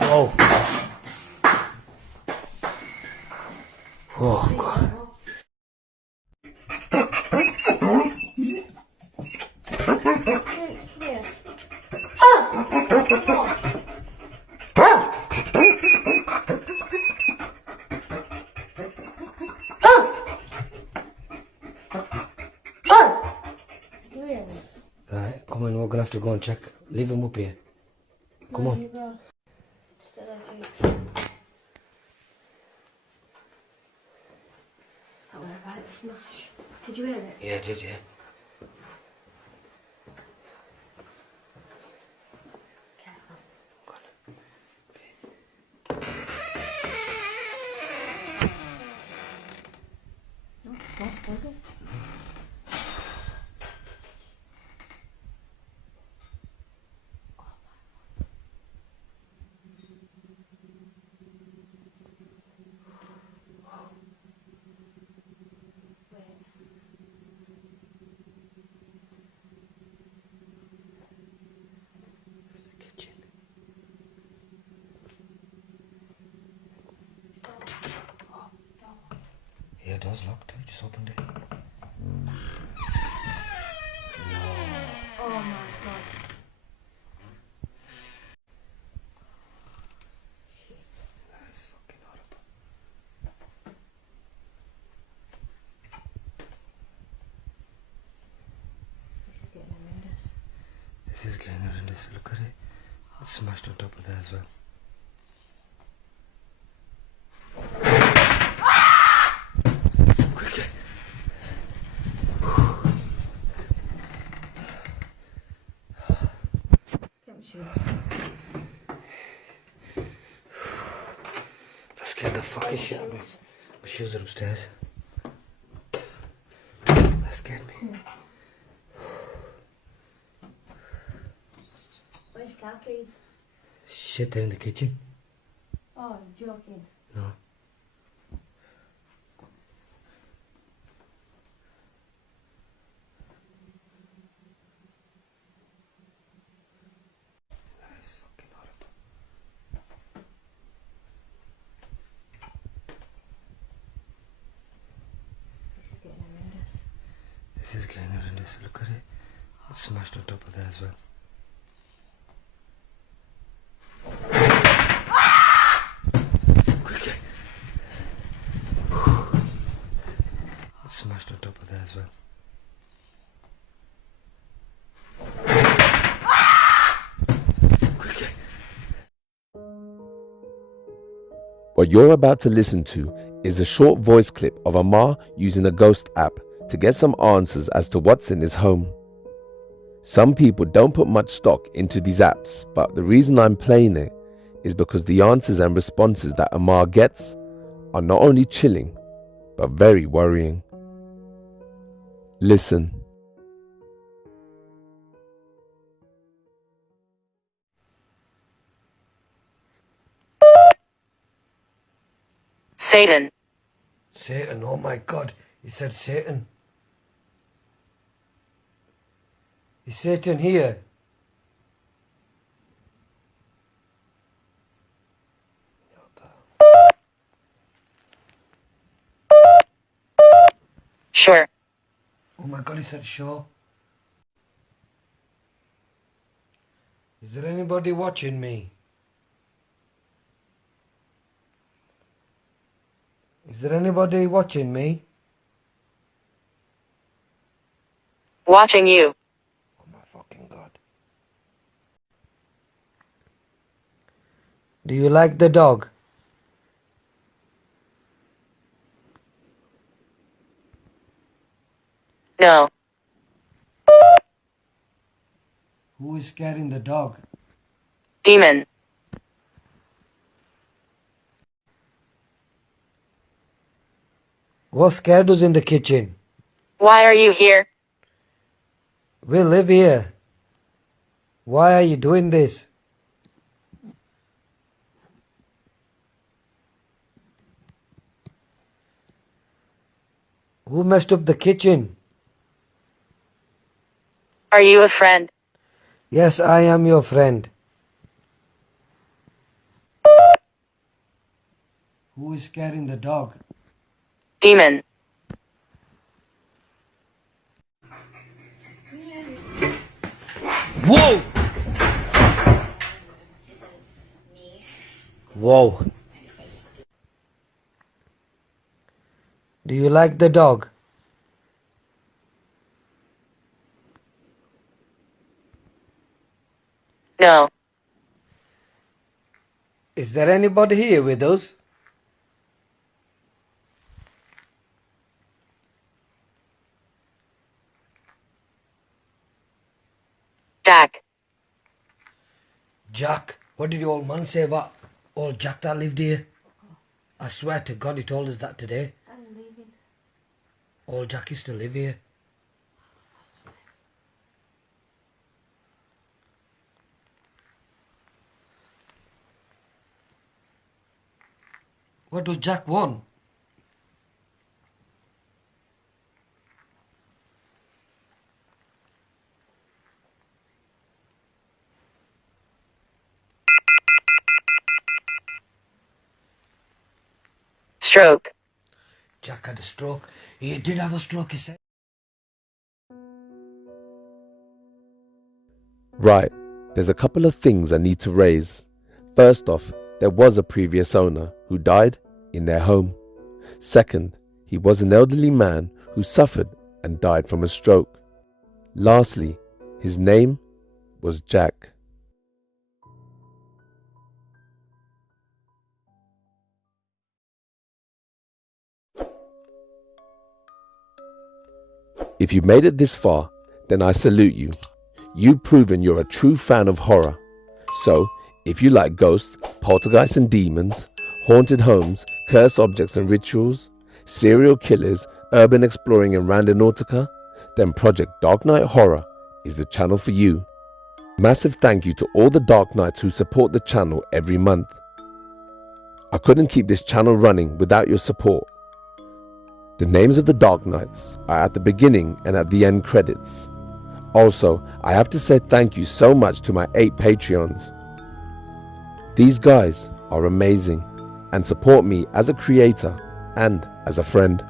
Whoa. Oh, God. Right, come on, we're gonna have to go and check. Leave him up here. Come on. That was a right smash. Did you hear it? Yeah, I did, yeah. Careful. Not smash, was it? Yeah, it does lock too. Just opened it. Oh my God. Shit. That is fucking horrible. This is getting horrendous. This is getting horrendous. Look at it. It's smashed on top of there as well. Quickly. Get my shoes. That scared the fucking shit out of me. My shoes are upstairs. That scared me. Where's your car keys? Shit, they're in the kitchen. Oh, you're joking. No. That is fucking horrible. This is getting horrendous. This is getting horrendous. Look at it. It's smashed on top of there as well. Quickly. It's smashed on top of there as well. Quickly. What you're about to listen to is a short voice clip of Amar using a ghost app to get some answers as to what's in his home. Some people don't put much stock into these apps, but the reason I'm playing it is because the answers and responses that Amar gets are not only chilling, but very worrying. Listen. Satan. Satan, oh my God. He said Satan. Is Satan here? Sure. Oh my God, he said sure. Is there anybody watching me? Is there anybody watching me? Watching you. Oh my fucking God. Do you like the dog? No. Who is scaring the dog? Demon. What scared us in the kitchen? Why are you here? We live here. Why are you doing this? Who messed up the kitchen? Are you a friend? Yes, I am your friend. Who is scaring the dog? Demon. Whoa! Whoa. Do you like the dog? No. Is there anybody here with us? Jack. Jack? What did the old man say about old Jack that lived here? I swear to God he told us that today. I'm leaving. Old Jack used to live here. What does Jack want? Stroke. Jack had a stroke. He did have a stroke, he said. Right, there's a couple of things I need to raise. First off, there was a previous owner who died in their home. Second, he was an elderly man who suffered and died from a stroke. Lastly, his name was Jack. If you made it this far, then I salute you. You've proven you're a true fan of horror. So, if you like ghosts, poltergeists and demons, haunted homes, cursed objects and rituals, serial killers, urban exploring and randonautica, then Project Dark Knight Horror is the channel for you. Massive thank you to all the Dark Knights who support the channel every month. I couldn't keep this channel running without your support. The names of the Dark Knights are at the beginning and at the end credits. Also, I have to say thank you so much to my 8 Patreons. These guys are amazing and support me as a creator and as a friend.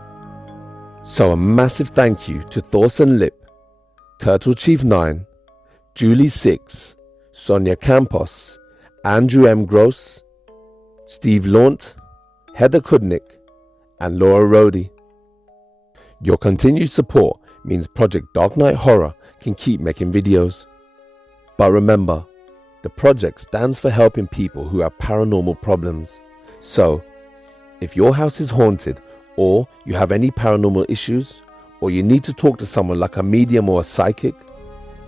So a massive thank you to Thorson Lip, Turtle Chief 9, Julie 6, Sonia Campos, Andrew M. Gross, Steve Launt, Heather Kudnick, and Laura Rhodey. Your continued support means Project Dark Knight Horror can keep making videos. But remember, the project stands for helping people who have paranormal problems. So, if your house is haunted, or you have any paranormal issues, or you need to talk to someone like a medium or a psychic,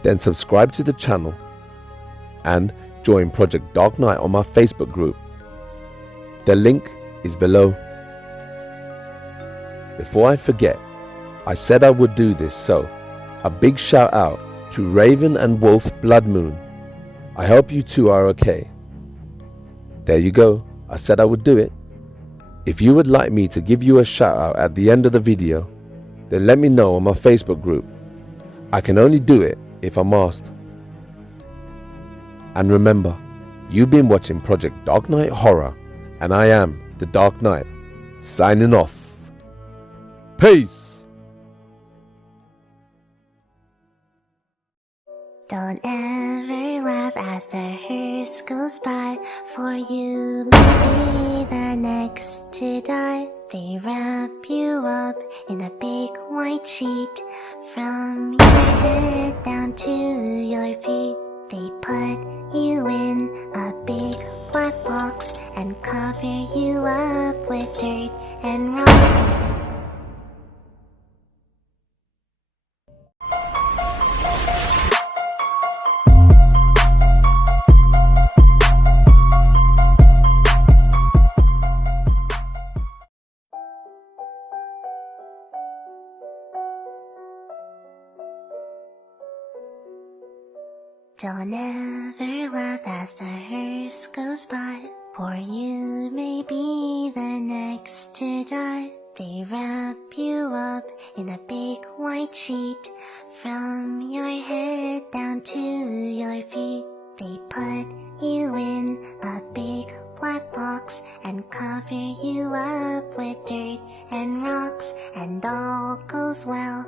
then subscribe to the channel and join Project Dark Knight on my Facebook group. The link is below. Before I forget, I said I would do this, so a big shout out to Raven and Wolf Blood Moon. I hope you two are okay. There you go, I said I would do it. If you would like me to give you a shout out at the end of the video, then let me know on my Facebook group. I can only do it if I'm asked. And remember, you've been watching Project Dark Knight Horror, and I am the Dark Knight, signing off. Peace! Don't ever laugh as the hearse goes by, for you may be the next to die. They wrap you up in a big white sheet, from your head down to your feet. They put you in a big black box and cover you up with dirt and rock. Don't ever laugh as the hearse goes by, for you may be the next to die. They wrap you up in a big white sheet, from your head down to your feet. They put you in a big black box and cover you up with dirt and rocks, and all goes well